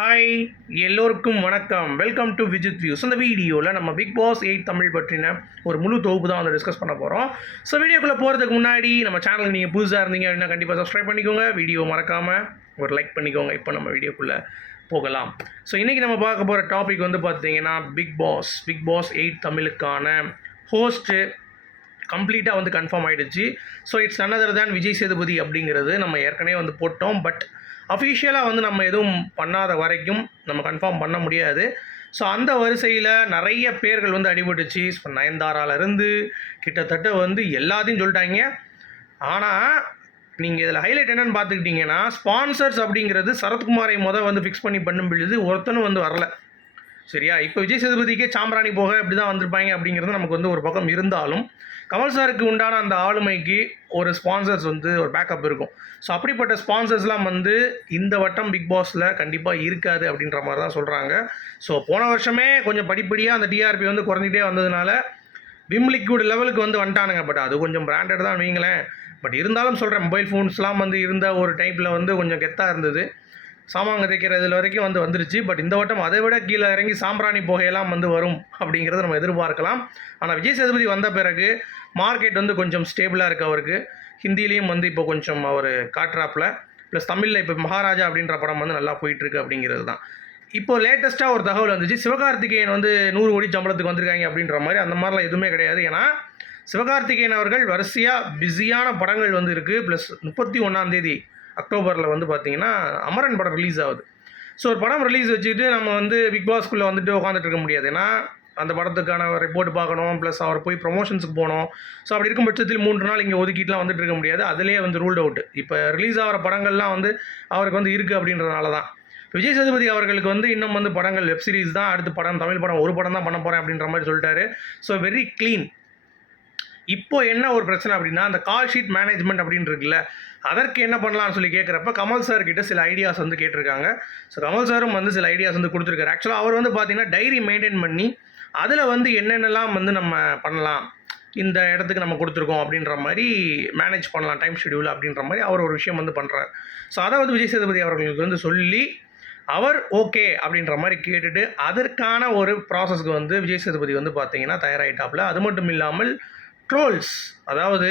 Hi, எல்லோருக்கும் வணக்கம். Welcome to Vijith views. இந்த வீடியோவில் நம்ம பிக் பாஸ் 8 தமிழ் பற்றின ஒரு முழு தொகுப்பு தான் வந்து டிஸ்கஸ் பண்ண போகிறோம். ஸோ வீடியோக்குள்ளே போகிறதுக்கு முன்னாடி நம்ம சேனல் நீங்கள் புதுசாக இருந்தீங்க அப்படின்னா கண்டிப்பாக சப்ஸ்கிரைப் பண்ணிக்கோங்க. வீடியோ மறக்காமல் ஒரு லைக் பண்ணிக்கோங்க. இப்போ நம்ம வீடியோக்குள்ளே போகலாம். ஸோ இன்றைக்கி நம்ம பார்க்க போகிற டாபிக் வந்து பார்த்தீங்கன்னா பிக் பாஸ் 8 தமிழுக்கான ஹோஸ்ட்டு கம்ப்ளீட்டாக வந்து கன்ஃபார்ம் ஆகிடுச்சு. ஸோ இட்ஸ் அனதர் தேன் விஜய் சேதுபதி அப்படிங்கிறது நம்ம ஏற்கனவே வந்து போட்டோம். பட் அஃபிஷியலாக வந்து நம்ம எதுவும் பண்ணாத வரைக்கும் நம்ம கன்ஃபார்ம் பண்ண முடியாது. ஸோ அந்த வரிசையில் நிறைய பேர்கள் வந்து அடிபட்டுச்சு. ஸோ நயன்தாராலேருந்து கிட்டத்தட்ட வந்து எல்லாத்தையும் சொல்லிட்டாங்க. ஆனால் நீங்கள் இதில் ஹைலைட் என்னென்னு பார்த்துக்கிட்டிங்கன்னா, ஸ்பான்சர்ஸ் அப்படிங்கிறது சரத்குமாரை வந்து ஃபிக்ஸ் பண்ணி பண்ணும் பொழுது ஒருத்தனும் வந்து வரல. சரியா? இப்போ விஜய் சேதுபதிக்கே சாம்பிராணி போக இப்படி தான் வந்திருப்பாங்க அப்படிங்கிறது நமக்கு வந்து ஒரு பக்கம் இருந்தாலும், கமல் சாருக்கு உண்டான அந்த ஆளுமைக்கு ஒரு ஸ்பான்சர்ஸ் வந்து ஒரு பேக்கப் இருக்கும். ஸோ அப்படிப்பட்ட ஸ்பான்சர்ஸ்லாம் வந்து இந்த வட்டம் பிக் பாஸில் கண்டிப்பாக இருக்காது அப்படின்ற மாதிரி தான் சொல்கிறாங்க. ஸோ போன வருஷமே கொஞ்சம் படிப்படியாக அந்த டிஆர்பி வந்து குறைஞ்சிட்டே வந்ததுனால விம் லிக்விட் லெவலுக்கு வந்து வந்துட்டானுங்க. பட் அது கொஞ்சம் பிராண்டட் தான் வைங்களேன். பட் இருந்தாலும் சொல்கிறேன், மொபைல் ஃபோன்ஸ்லாம் வந்து இருந்த ஒரு டைப்பில் வந்து கொஞ்சம் கெத்தாக இருந்தது. சாமாங்க தைக்கிறதுல வரைக்கும் வந்துருச்சு. பட் இந்த வட்டம் அதை விட கீழே இறங்கி சாம்பிராணி புகையெல்லாம் வந்து வரும் அப்படிங்கிறத நம்ம எதிர்பார்க்கலாம். ஆனால் விஜய் சேதுபதி வந்த பிறகு மார்க்கெட் வந்து கொஞ்சம் ஸ்டேபிளாக இருக்குது அவருக்கு. ஹிந்திலையும் வந்து இப்போ கொஞ்சம் அவர் காட்டுறாப்பில். ப்ளஸ் தமிழில் இப்போ மகாராஜா அப்படின்ற படம் வந்து நல்லா போயிட்டுருக்கு அப்படிங்கிறது தான். இப்போது லேட்டஸ்ட்டாக ஒரு தகவல் வந்துச்சு, சிவகார்த்திகேயன் வந்து 100 கோடி சம்பளத்துக்கு வந்திருக்காங்க அப்படின்ற மாதிரி. அந்த மாதிரிலாம் எதுவுமே கிடையாது. ஏன்னா சிவகார்த்திகேயன் அவர்கள் வரிசையாக பிஸியான படங்கள் வந்து இருக்குது. ப்ளஸ் 31 அக்டோபரில் வந்து பார்த்திங்கன்னா அமரன் படம் ரிலீஸ் ஆகுது. ஸோ ஒரு படம் ரிலீஸ் வச்சுட்டு நம்ம வந்து பிக் பாஸ்க்குள்ளே வந்துட்டு உட்காந்துட்டு இருக்க முடியாது. ஏன்னா அந்த படத்துக்கான ரிப்போர்ட் பார்க்கணும், ப்ளஸ் அவர் போய் ப்ரொமோஷன்ஸுக்கு போகணும். ஸோ அப்படி இருக்கும் பட்சத்தில் 3 நாள் இங்கே ஒதுக்கிட்டுலாம் வந்துட்டு இருக்க முடியாது. அதிலே வந்து ரூல்ட் அவுட். இப்போ ரிலீஸ் ஆகிற படங்கள்லாம் வந்து அவருக்கு வந்து இருக்குது அப்படின்றதுனால தான். விஜய் சேதுபதி அவர்களுக்கு வந்து இன்னும் வந்து படங்கள் வெப் சீரிஸ் தான், அடுத்த படம் தமிழ் படம் ஒரு படம் தான் பண்ண போகிறேன் அப்படின்ற மாதிரி சொல்லிட்டாரு. So very clean. இப்போ என்ன ஒரு பிரச்சனை அப்படின்னா, அந்த கால் ஷீட் மேனேஜ்மெண்ட் அப்படின்னு இருக்குல்ல, அதற்கு என்ன பண்ணலாம்னு சொல்லி கேட்குறப்ப கமல் சார் கிட்ட சில ஐடியாஸ் வந்து கேட்டிருக்காங்க. ஸோ கமல் சாரும் வந்து சில ஐடியாஸ் வந்து கொடுத்துருக்காரு. ஆக்சுவலாக அவர் வந்து பார்த்திங்கன்னா டைரி மெயின்டைன் பண்ணி அதில் வந்து என்னென்னலாம் வந்து நம்ம பண்ணலாம், இந்த இடத்துக்கு நம்ம கொடுத்துருக்கோம் அப்படின்ற மாதிரி மேனேஜ் பண்ணலாம் டைம் ஷெடியூல் அப்படின்ற மாதிரி அவர் ஒரு விஷயம் வந்து பண்ணுறாரு. ஸோ அதை வந்து விஜய் சேதுபதி அவர்களுக்கு வந்து சொல்லி அவர் ஓகே அப்படின்ற மாதிரி கேட்டுட்டு அதற்கான ஒரு ப்ராசஸ்க்கு வந்து விஜய் சேதுபதி வந்து பார்த்திங்கன்னா தயாராகிட்டாப்புல. அது மட்டும் இல்லாமல் ட்ரோல்ஸ், அதாவது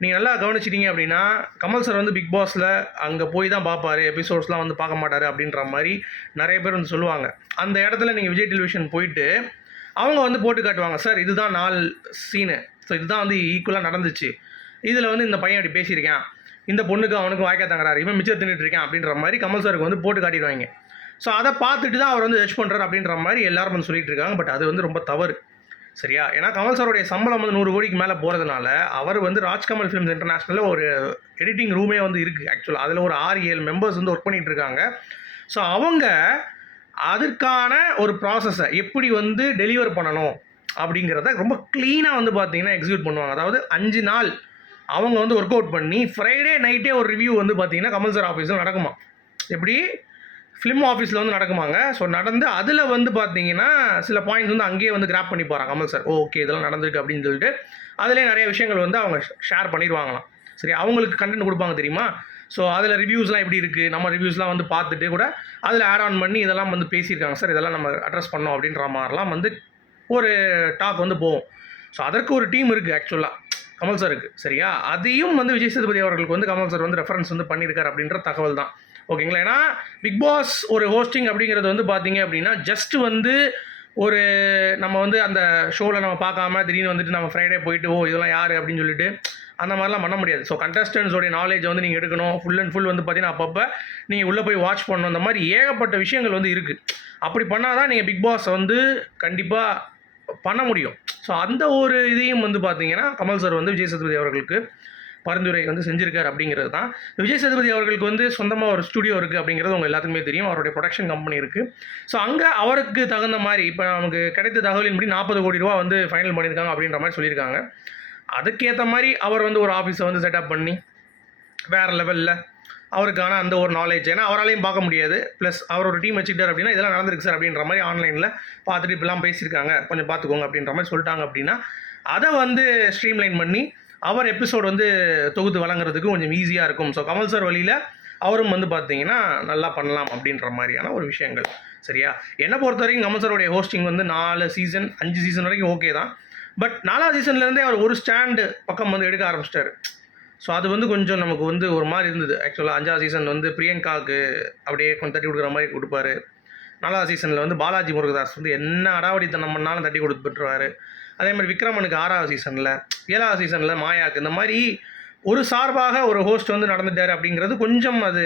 நீங்கள் நல்லா கவனிச்சிட்டிங்க அப்படின்னா, கமல் சார் வந்து பிக் பாஸில் அங்கே போய் தான் பார்ப்பார், எபிசோட்ஸ்லாம் வந்து பார்க்க மாட்டார் அப்படின்ற மாதிரி நிறைய பேர் வந்து சொல்லுவாங்க. அந்த இடத்துல நீங்கள் விஜய் டெலிவிஷன் போயிட்டு அவங்க வந்து போட்டு காட்டுவாங்க, சார் இதுதான் 4 சீனு, ஸோ இதுதான் வந்து ஈக்குவலாக நடந்துச்சு, இதில் வந்து இந்த பையன் அப்படி பேசியிருக்கான், இந்த பொண்ணுக்கு அவனுக்கு வாய்க்கா தங்குறாரு, இவன் மிச்சம் தின்னுட்டு இருக்கான் அப்படின்ற மாதிரி கமல் சாருக்கு வந்து போட்டு காட்டிடுவாங்க. ஸோ அதை பார்த்துட்டு தான் அவர் வந்து ஜட்ஜ் பண்ணுறாரு அப்படின்ற மாதிரி எல்லாரும் வந்து சொல்லிட்டு இருக்காங்க. பட் அது வந்து ரொம்ப தவறு. சரியா? ஏன்னா கமல் சாருடைய சம்பளம் வந்து 100 கோடிக்கு மேலே போகிறதுனால அவர் வந்து ராஜ்கமல் ஃபிலிம்ஸ் இன்டர்நேஷ்னலில் ஒரு எடிட்டிங் ரூமே வந்து இருக்குது. ஆக்சுவலாக அதில் ஒரு 6-7 மெம்பர்ஸ் வந்து ஒர்க் பண்ணிகிட்டு இருக்காங்க. ஸோ அவங்க அதற்கான ஒரு ப்ராசஸை எப்படி வந்து டெலிவர் பண்ணணும் அப்படிங்கிறத ரொம்ப க்ளீனாக வந்து பார்த்திங்கன்னா எக்ஸிக்யூட் பண்ணுவாங்க. அதாவது 5 நாள் அவங்க வந்து ஒர்க் அவுட் பண்ணி ஃப்ரைடே நைட்டே ஒரு ரிவ்யூ வந்து பார்த்திங்கன்னா கமல் சார் ஆஃபீஸில் நடக்குமா, எப்படி ஃபிலிம் ஆஃபீஸில் வந்து நடக்குமாங்க. ஸோ நடந்து அதில் வந்து பார்த்தீங்கன்னா சில பாயிண்ட்ஸ் வந்து அங்கேயே வந்து கிராப் பண்ணி போகிறாங்க கமல் சார். ஓகே இதெல்லாம் நடந்திருக்கு அப்படின்னு சொல்லிட்டு அதிலே நிறைய விஷயங்கள் வந்து அவங்க ஷேர் பண்ணிடுவாங்களாம். சரி, அவங்களுக்கு கண்டென்ட் கொடுப்பாங்க தெரியுமா. ஸோ அதில் ரிவ்யூஸ்லாம் எப்படி இருக்குது, நம்ம ரிவ்யூஸ்லாம் வந்து பார்த்துட்டு கூட அதில் ஆட் ஆன் பண்ணி இதெல்லாம் வந்து பேசியிருக்காங்க சார், இதெல்லாம் நம்ம அட்ரஸ் பண்ணோம் அப்படின்ற மாதிரிலாம் வந்து ஒரு டாக் வந்து போகும். ஸோ அதற்கு ஒரு டீம் இருக்குது ஆக்சுவலாக கமல் சாருக்கு. சரியா? அதையும் வந்து விஜய் சேதுபதி அவர்களுக்கு வந்து கமல் சார் வந்து ரெஃபரன்ஸ் வந்து பண்ணியிருக்காரு அப்படின்ற தகவல் தான். ஓகேங்களா? ஏன்னா பிக் பாஸ் ஒரு ஹோஸ்டிங் அப்படிங்கிறது வந்து பார்த்தீங்க அப்படின்னா ஜஸ்ட் வந்து ஒரு நம்ம வந்து அந்த ஷோவில் நம்ம பார்க்காம திடீர்னு வந்துட்டு நம்ம ஃப்ரைடே போயிட்டு இதெல்லாம் யார் அப்படின்னு சொல்லிட்டு அந்த மாதிரிலாம் பண்ண முடியாது. ஸோ கண்டஸ்டன்ஸோடைய நாலேஜ் வந்து நீங்கள் எடுக்கணும். ஃபுல் அண்ட் ஃபுல் வந்து பார்த்தீங்கன்னா அப்பப்போ நீங்கள் உள்ளே போய் வாட்ச் பண்ணணும். அந்த மாதிரி ஏகப்பட்ட விஷயங்கள் வந்து இருக்குது. அப்படி பண்ணால் தான் நீங்கள் பிக் பாஸ் வந்து கண்டிப்பாக பண்ண முடியும். ஸோ அந்த ஒரு இதையும் வந்து பார்த்தீங்கன்னா கமல் சார் வந்து விஜய் சேதுபதி அவர்களுக்கு பரிந்துரை வந்து செஞ்சிருக்கார் அப்படிங்கிறது தான். விஜய் சேதுபதி அவர்களுக்கு வந்து சொந்தமாக ஒரு ஸ்டுடியோ இருக்குது அப்படிங்கிறது உங்கள் எல்லாத்துக்குமே தெரியும். அவருடைய ப்ரொடக்ஷன் கம்பெனி இருக்குது. ஸோ அங்கே அவருக்கு தகுந்த மாதிரி இப்போ நமக்கு கிடைத்த தகவலின்படி 40 கோடி ரூபா வந்து ஃபைனல் பண்ணியிருக்காங்க அப்படின்ற மாதிரி சொல்லியிருக்காங்க. அதுக்கேற்ற மாதிரி அவர் வந்து ஒரு ஆஃபீஸை வந்து செட்டப் பண்ணி வேறு லெவலில் அவருக்கான அந்த ஒரு நாலேஜ், ஏன்னா அவராலையும் பார்க்க முடியாது, ப்ளஸ் அவர் ஒரு டீம் வச்சுக்கிட்டார் அப்படின்னா இதெல்லாம் நடந்திருக்கு சார் அப்படின்ற மாதிரி ஆன்லைனில் பார்த்துட்டு இப்படிலாம் பேசியிருக்காங்க, கொஞ்சம் பார்த்துக்கோங்க அப்படின்ற மாதிரி சொல்லிட்டாங்க அப்படின்னா அதை வந்து ஸ்ட்ரீம்லைன் பண்ணி அவர் எபிசோட் வந்து தொகுத்து வழங்குறதுக்கு கொஞ்சம் ஈஸியாக இருக்கும். ஸோ கமல் சார் வழியில் அவரும் வந்து பார்த்தீங்கன்னா நல்லா பண்ணலாம் அப்படின்ற மாதிரியான ஒரு விஷயங்கள். சரியா? என்னை பொறுத்த வரைக்கும் கமல் சாருடைய ஹோஸ்டிங் வந்து 4 சீசன் 5 சீசன் வரைக்கும் ஓகே தான். பட் 4வது சீசன்லேருந்தே அவர் ஒரு ஸ்டாண்டு பக்கம் வந்து எடுக்க ஆரம்பிச்சிட்டாரு. ஸோ அது வந்து கொஞ்சம் நமக்கு வந்து ஒரு மாதிரி இருந்தது. ஆக்சுவலாக 5வது சீசன் வந்து பிரியங்காவுக்கு அப்படியே கொஞ்சம் தட்டி கொடுக்குற மாதிரி கொடுப்பாரு. 4வது சீசனில் வந்து பாலாஜி முருகதாஸ் வந்து என்ன அடாவடித்தனம் பண்ணாலும் தட்டி கொடுத்துட்டுருவார். அதே மாதிரி விக்ரமனுக்கு 6வது சீசனில், 7வது சீசனில் மாயாவுக்கு இந்த மாதிரி ஒரு சார்பாக ஒரு ஹோஸ்ட் வந்து நடந்துட்டார் அப்படிங்கிறது கொஞ்சம் அது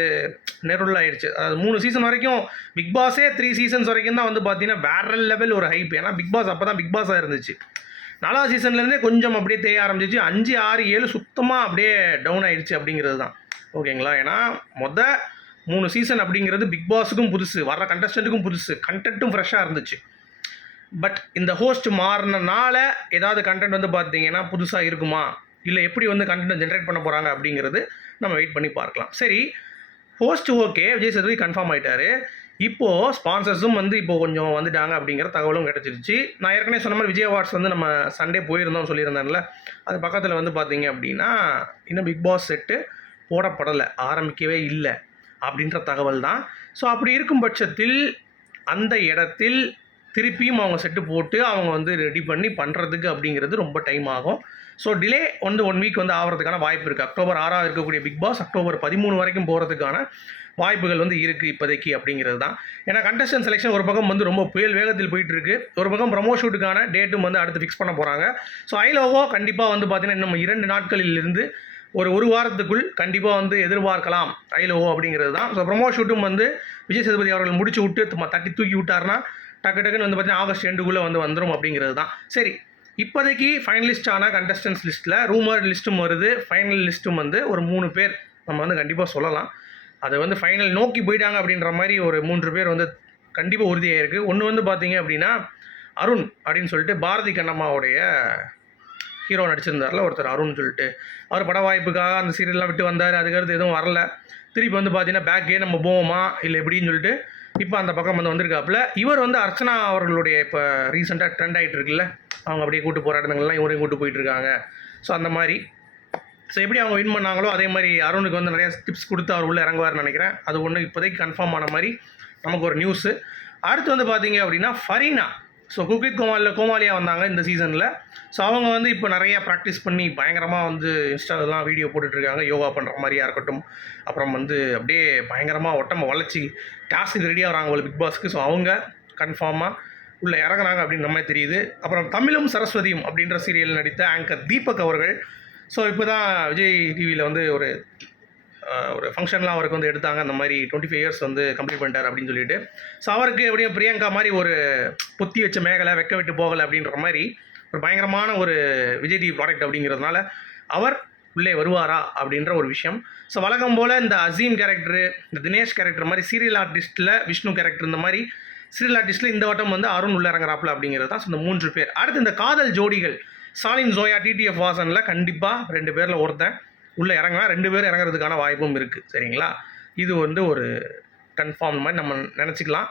நெருள்ளாயிடுச்சு. அது 3 சீசன் வரைக்கும் பிக் பாஸே 3 சீசன்ஸ் வரைக்கும் தான் வந்து பார்த்தீங்கன்னா வேற லெவல் ஒரு ஹைப். ஏன்னா பிக் பாஸ் அப்போ தான் பிக் பாஸாக இருந்துச்சு. 4வது சீசன்லேருந்தே கொஞ்சம் அப்படியே தேய ஆரம்பிச்சிச்சு. 5, 6, 7 சுத்தமாக அப்படியே டவுன் ஆயிடுச்சு அப்படிங்கிறது தான். ஓகேங்களா? ஏன்னா 3 சீசன் அப்படிங்கிறது பிக் பாஸுக்கும் புதுசு, வர்ற கண்டஸ்டண்ட்டுக்கும் புதுசு, கண்டென்ட்டும் ஃப்ரெஷ்ஷாக இருந்துச்சு. பட் இந்த ஹோஸ்ட் மாறினால ஏதாவது கண்டென்ட் வந்து பார்த்தீங்கன்னா புதுசாக இருக்குமா, இல்லை எப்படி வந்து கண்டென்ட் ஜென்ரேட் பண்ண போகிறாங்க அப்படிங்கிறது நம்ம வெயிட் பண்ணி பார்க்கலாம். சரி, host okay, Vijay Sethupathi confirm ஆகிட்டாரு. இப்போது ஸ்பான்சர்ஸும் வந்து இப்போ கொஞ்சம் வந்துட்டாங்க அப்படிங்கிற தகவலும் கிடச்சிருச்சு. நான் ஏற்கனவே சொன்ன மாதிரி விஜய் அவார்ட்ஸ் வந்து நம்ம சண்டே போயிருந்தோம் சொல்லியிருந்தேன்ல, அது பக்கத்தில் வந்து பார்த்தீங்க அப்படின்னா இன்னும் பிக் பாஸ் செட்டு போடப்படலை, ஆரம்பிக்கவே இல்லை அப்படின்ற தகவல் தான். ஸோ அப்படி இருக்கும் பட்சத்தில் அந்த இடத்தில் திருப்பியும் அவங்க செட்டு போட்டு அவங்க வந்து ரெடி பண்ணி பண்ணுறதுக்கு அப்படிங்கிறது ரொம்ப டைம் ஆகும். ஸோ டிலே வந்து 1 வீக் வந்து ஆகிறதுக்கான வாய்ப்பு இருக்குது. அக்டோபர் 6 இருக்கக்கூடிய பிக் பாஸ் அக்டோபர் 13 வரைக்கும் போகிறதுக்கான வாய்ப்புகள் வந்து இருக்குது இப்போதைக்கு அப்படிங்கிறது தான். ஏன்னா கண்டஸ்டன்ட் செலெக்ஷன் ஒரு பக்கம் வந்து ரொம்ப புயல் வேகத்தில் போயிட்டுருக்கு, ஒரு பக்கம் ப்ரமோ ஷூட்டுக்கான டேட்டும் வந்து அடுத்து ஃபிக்ஸ் பண்ண போகிறாங்க. ஸோ ஐலோவோ கண்டிப்பாக வந்து பார்த்திங்கன்னா இன்னும் 2 நாட்களிலிருந்து ஒரு வாரத்துக்குள் கண்டிப்பாக வந்து எதிர்பார்க்கலாம் ஐலோவோ அப்படிங்கிறது தான். ஸோ ப்ரமோ ஷூட்டும் வந்து விஜய் சேதுபதி அவர்கள் முடிச்சு விட்டு தட்டி தூக்கி விட்டார்னா டக்குன்னு வந்து பார்த்தீங்கன்னா ஆகஸ்ட் எண்டுக்குள்ளே வந்து வந்துடும் அப்படிங்கிறது தான். சரி, இப்போதைக்கு ஃபைனலிஸ்டான கண்டஸ்டன்ஸ் லிஸ்ட்டில் ரூமர் லிஸ்ட்டும் வருது, ஃபைனல் லிஸ்ட்டும் வந்து ஒரு 3 பேர் நம்ம வந்து கண்டிப்பாக சொல்லலாம். அது வந்து ஃபைனல் நோக்கி போயிட்டாங்க அப்படின்ற மாதிரி ஒரு 3 பேர் வந்து கண்டிப்பாக உறுதியாக இருக்குது. ஒன்று வந்து பார்த்தீங்க அப்படின்னா அருண் அப்படின்னு சொல்லிட்டு பாரதி கண்ணம்மாவுடைய ஹீரோ நடிச்சிருந்தார்ல ஒருத்தர் அருண் சொல்லிட்டு, அவர் பட வாய்ப்புக்காக அந்த சீரியல்லாம் விட்டு வந்தார். அதுக்கடுத்து எதுவும் வரல. திருப்பி வந்து பார்த்தீங்கன்னா பேக்கே நம்ம போவோமா இல்லை எப்படின்னு சொல்லிட்டு இப்போ அந்த பக்கம் வந்து வந்திருக்காப்புல. இவர் வந்து அர்ச்சனா அவர்களுடைய இப்போ ரீசெண்டாக ட்ரெண்ட் ஆகிட்டு இருக்குல்ல, அவங்க அப்படியே கூட்டு போகிற இடங்கள்லாம் இவரையும் கூட்டு போயிட்டுருக்காங்க. ஸோ அந்த மாதிரி ஸோ எப்படி அவங்க வின் பண்ணாங்களோ அதே மாதிரி அருணுக்கு வந்து நிறையா டிப்ஸ் கொடுத்து அவர் உள்ளே இறங்குவார்னு நினைக்கிறேன். அது ஒன்று இப்போதைக்கு கன்ஃபார்ம் ஆன மாதிரி நமக்கு ஒரு நியூஸு. அடுத்து வந்து பார்த்தீங்க அப்படின்னா ஃபரீனா, ஸோ குக் வித் கோமாளியாக வந்தாங்க இந்த சீசனில். ஸோ அவங்க வந்து இப்போ நிறையா ப்ராக்டிஸ் பண்ணி பயங்கரமாக வந்து இன்ஸ்டாலெலாம் வீடியோ போட்டுட்ருக்காங்க, யோகா பண்ணுற மாதிரியாக இருக்கட்டும். அப்புறம் வந்து அப்படியே பயங்கரமாக ஒட்டமை வளைச்சி டாஸ்க்கு ரெடியாக வராங்க ஒரு பிக் பாஸ்க்கு. ஸோ அவங்க கன்ஃபார்மாக உள்ளே இறங்குறாங்க அப்படின்ற மாதிரி தெரியுது. அப்புறம் தமிழும் சரஸ்வதியும் அப்படின்ற சீரியல் நடித்த ஆங்கர் தீபக் அவர்கள், ஸோ இப்போ தான் விஜய் டிவியில் வந்து ஒரு ஃபங்க்ஷன்லாம் அவருக்கு வந்து எடுத்தாங்க. அந்த மாதிரி 25 இயர்ஸ் வந்து கம்ப்ளீட் பண்ணிட்டார் அப்படின்னு சொல்லிட்டு. ஸோ அவருக்கு எப்படியும் பிரியங்கா மாதிரி ஒரு பொத்தி வச்ச மேகலை வெக்க விட்டு போகலை அப்படின்ற மாதிரி ஒரு பயங்கரமான ஒரு விஜய் டிவி ப்ராடக்ட் அப்படிங்கிறதுனால அவர் உள்ளே வருவாரா அப்படின்ற ஒரு விஷயம். ஸோ வழக்கம் போல் இந்த அசீம் கேரக்டரு, இந்த தினேஷ் கேரக்டர் மாதிரி சீரியல் ஆர்டிஸ்ட்டில் விஷ்ணு கேரக்டர், இந்த மாதிரி சீரியல் ஆர்டிஸ்ட்டில் இந்த வட்டம் வந்து அருண் உள்ள இறங்குறாப்புல அப்படிங்கிறது தான். ஸோ இந்த 3 பேர். அடுத்து இந்த காதல் ஜோடிகள் சாலின் ஜோயா டிடிஎஃப் வாசனில் கண்டிப்பாக 2 பேரில் ஒருத்தன் உள்ளே இறங்கினா 2 பேர் இறங்குறதுக்கான வாய்ப்பும் இருக்குது. சரிங்களா? இது வந்து ஒரு கன்ஃபார்ம் மாதிரி நம்ம நினச்சிக்கலாம்.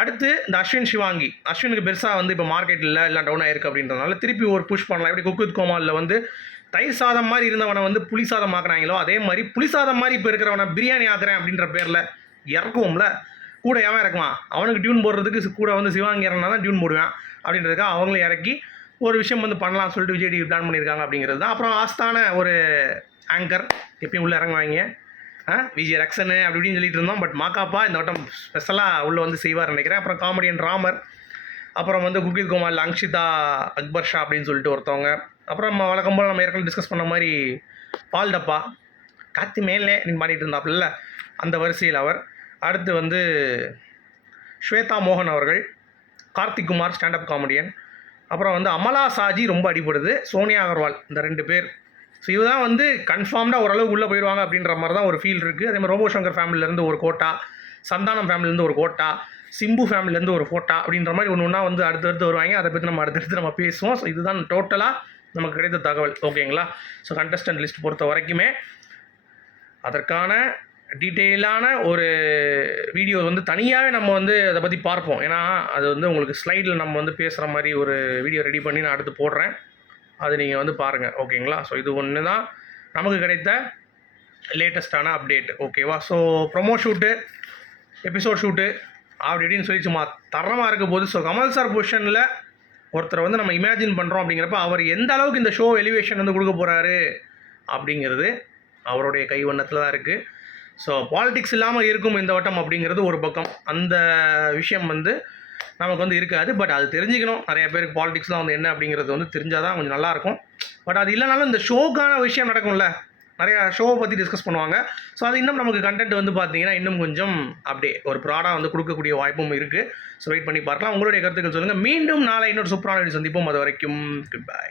அடுத்து இந்த அஸ்வின் சிவாங்கி, அஸ்வினுக்கு பெருசாக வந்து இப்போ மார்க்கெட்டில் எல்லாம் டவுன் ஆயிருக்கு அப்படின்றதுனால திருப்பி ஒரு புஷ் பண்ணலாம். எப்படி குக் வித் கோமாளில் வந்து தயிர் சாதம் மாதிரி இருந்தவனை வந்து புளி சாதம் ஆக்குறாங்களோ அதே மாதிரி புளி சாதம் மாதிரி இப்போ இருக்கிறவனை பிரியாணி ஆக்குறேன் அப்படின்ற பேரில் இறக்குவோம்ல, கூட எவன் இறக்குவான், அவனுக்கு டியூன் போடுறதுக்கு கூட வந்து சிவாங்கி இறங்கினா தான் டியூன் போடுவேன் அப்படின்றதுக்காக அவங்களே இறக்கி ஒரு விஷயம் வந்து பண்ணலாம்னு சொல்லிட்டு விஜய் டிவி பிளான் பண்ணியிருக்காங்க அப்படிங்கிறது தான். அப்புறம் ஆஸ்தான ஒரு ஆங்கர் எப்பயும் உள்ளே இறங்குவாங்க, விஜய் ரக்ஷனு அப்படி இப்படின்னு சொல்லிட்டு இருந்தோம். பட் மாக்காப்பா இந்த வட்டம் ஸ்பெஷலாக உள்ளே வந்து செய்வார் நினைக்கிறேன். அப்புறம் காமெடியன் ராமர், அப்புறம் வந்து குக் வித் கோமாளில் அங்ஷிதா அக்பர் ஷா அப்படின்னு சொல்லிட்டு ஒருத்தவங்க. அப்புறம் நம்ம வழக்கம் போல் நம்ம ஏற்கனவே டிஸ்கஸ் பண்ண மாதிரி பால் டப்பா காத்து மேலே நீ பாடிட்டு இருந்தாப்புல அந்த வரிசையில் அவர். அடுத்து வந்து ஸ்வேதா மோகன் அவர்கள், கார்த்திக் குமார் ஸ்டாண்டப் காமெடியன், அப்புறம் வந்து அமலா சாஜி ரொம்ப அடிபடுது, சோனியா அகர்வால், இந்த 2 பேர். ஸோ இதுதான் வந்து கன்ஃபார்ம்டாக ஓரளவுக்கு உள்ளே போயிடுவாங்க அப்படின்ற மாதிரி தான் ஒரு ஃபீல் இருக்குது. அதே மாதிரி ரோபோ சங்கர் ஃபேமிலியிலேருந்து ஒரு கோட்டா, சந்தானம் ஃபேமிலியிலேருந்து ஒரு கோட்டா, சிம்பு ஃபேமிலியிலேருந்து ஒரு கோட்டா அப்படின்ற மாதிரி ஒன்று ஒன்றா வந்து அடுத்தடுத்து வருவாங்க. அதை பற்றி நம்ம அடுத்தடுத்து நம்ம பேசுவோம். ஸோ இதுதான் டோட்டலாக நமக்கு கிடைத்த தகவல். ஓகேங்களா? ஸோ கண்டஸ்டன்ட் லிஸ்ட் பொறுத்த வரைக்குமே அதற்கான டீட்டெயிலான ஒரு வீடியோ வந்து தனியாகவே நம்ம வந்து அதை பற்றி பார்ப்போம். ஏன்னா அது வந்து உங்களுக்கு ஸ்லைடில் நம்ம வந்து பேசுகிற மாதிரி ஒரு வீடியோ ரெடி பண்ணி நான் அடுத்து போடுறேன். அது நீங்கள் வந்து பாருங்கள். ஓகேங்களா? ஸோ இது ஒன்று தான் நமக்கு கிடைத்த லேட்டஸ்ட்டான அப்டேட் ஓகேவா. So promo shoot, episode shoot அப்படி இப்படின்னு சொல்லி சும்மா தரமாக இருக்க போது. ஸோ கமல் சார் பொசிஷனில் ஒருத்தரை வந்து நம்ம இமேஜின் பண்ணுறோம் அப்படிங்கிறப்ப அவர் எந்த அளவுக்கு இந்த ஷோ எலிவேஷன் வந்து கொடுக்க போகிறாரு அப்படிங்கிறது அவருடைய கைவண்ணத்தில் தான் இருக்குது. ஸோ பாலிடிக்ஸ் இல்லாமல் இருக்கும் இந்த வட்டம் அப்படிங்கிறது ஒரு பக்கம். அந்த விஷயம் வந்து நமக்கு வந்து இருக்காது. பட் அது தெரிஞ்சுக்கணும். நிறைய பேருக்கு பாலிடிக்ஸ்லாம் வந்து என்ன அப்படிங்கிறது வந்து தெரிஞ்சால் தான் கொஞ்சம் நல்லாயிருக்கும். பட் அது இல்லைனாலும் இந்த ஷோக்கான விஷயம் நடக்கும்ல, நிறையா ஷோவை பற்றி டிஸ்கஸ் பண்ணுவாங்க. ஸோ அது இன்னும் நமக்கு கண்டென்ட் வந்து பார்த்தீங்கன்னா இன்னும் கொஞ்சம் அப்படியே ஒரு ப்ராடாக வந்து கொடுக்கக்கூடிய வாய்ப்பும் இருக்குது. ஸோ வெயிட் பண்ணி பார்க்கலாம். உங்களுடைய கருத்துக்கள் சொல்லுங்கள். மீண்டும் நாளை இன்னொரு சூப்பரான வீடியோ சந்திப்போம். அது வரைக்கும் குட் பை.